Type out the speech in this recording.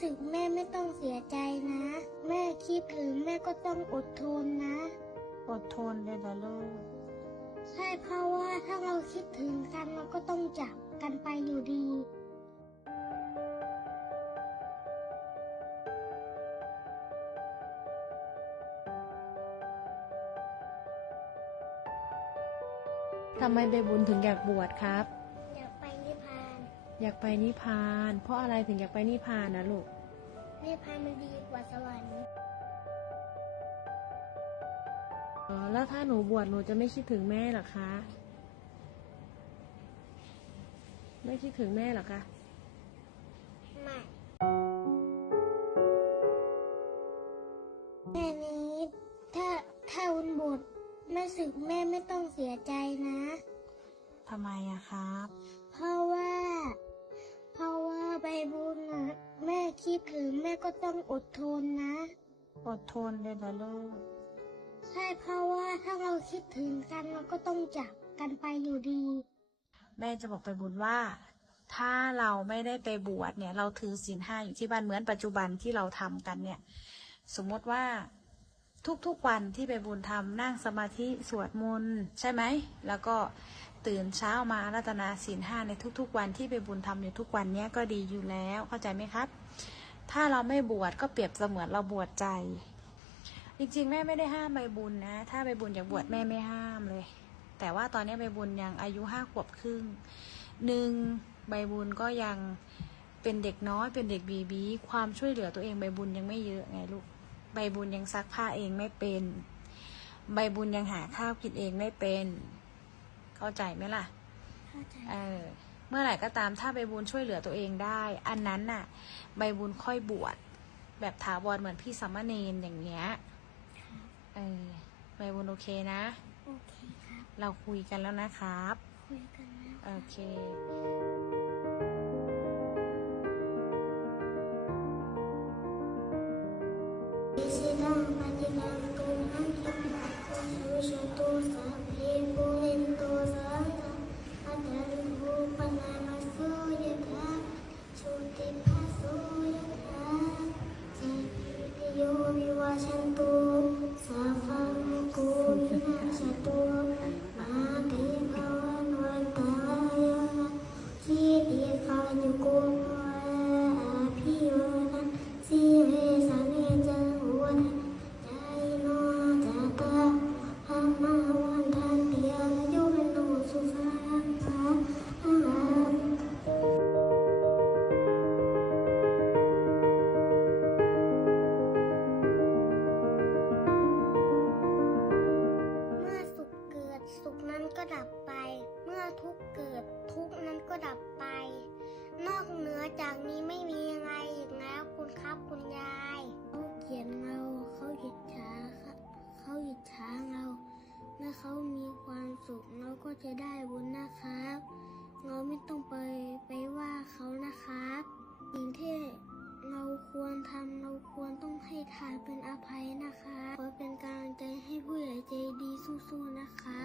สึกแม่ไม่ต้องเสียใจนะ แม่คิดถึงแม่ก็ต้องอดทนนะ อดทนเลยนะลูก ใช่เพราะว่าถ้าเราคิดถึงกันเราก็ต้องจากกันไปอยู่ดี ทำไมใบบุญถึงอยากบวชครับ อยากไปนิพพาน อยากไปนิพพาน เพราะอะไรถึงอยากไปนิพพานนะลูก นิพพานมันดีกว่าสวรรค์อ๋อแล้วถ้าหนูบวชหนูจะไม่คิดถึงแม่เหรอคะ ไม่คิดถึงแม่เหรอคะไม่แม่นี้ถ้าถ้าวุนบวชแม่สึกแม่ไม่ต้องเสียใจนะทำไมอะครับเพราะ ก็ต้องอดทนนะ อดทนเลยนะลูก ใช่เพราะว่าถ้าเราคิดถึงกันเราก็ต้องจากกันไปอยู่ดี แม่จะบอกไปบุญว่า ถ้าเราไม่ได้ไปบวชเนี่ย เราถือศีลห้าอยู่ที่บ้านเหมือนปัจจุบันที่เราทำกันเนี่ย สมมติว่าทุกๆวันที่ไปบุญทำนั่งสมาธิสวดมนต์ใช่ไหม แล้วก็ตื่นเช้ามาอารัตนาศีลห้าในทุกๆ วันที่ไปบุญทำอยู่ทุกวันเนี้ยก็ดีอยู่แล้วเข้าใจไหมครับ ถ้าเราไม่บวชก็เปรียบเสมือนเราบวชใจ จริงๆ แม่ไม่ได้ห้ามใบบุญนะ ถ้าใบบุญอยากบวชแม่ไม่ห้ามเลย แต่ว่าตอนนี้ใบบุญยังอายุห้าขวบครึ่งหนึ่งใบบุญก็ยังเป็นเด็กน้อยเป็นเด็กบีบี ความช่วยเหลือตัวเองใบบุญยังไม่เยอะไงลูกใบบุญยังซักผ้าเองไม่เป็น ใบบุญยังหาข้าวกินเองไม่เป็น เข้าใจไหมล่ะ เข้าใจ เออ เมื่อไหร่ก็ตามถ้าใบบุญช่วยเหลือตัวเองได้ อันนั้นน่ะ ใบบุญค่อยบวชแบบถาวรเหมือนพี่สัมมาเนนอย่างเงี้ยเออใบบุญโอเคนะ โอเคครับ เราคุยกันแล้วนะครับ คุยกันนะโอเคสินังปฏินังตุนังคิปะโคสุชตุสัพเพปุเรนโตสังฆอัตตา ลิโภปนามิด ทุกนั้นก็ดับไป นอกเหนือจากนี้ไม่มีอะไรอีกแล้วคุณครับคุณยายเขาเกลียดเราเขาหยิดช้าเขาหยิดช้าเราเมื่อเขามีความสุขเราก็จะได้บุญนะครับ เราไม่ต้องไปไปว่าเขานะครับสิ่งที่เราควรทำเราควรต้องให้ทานเป็นอภัยนะคะขอเป็นกำลังใจให้ผู้ใหญ่ใจดีสู้ๆนะคะ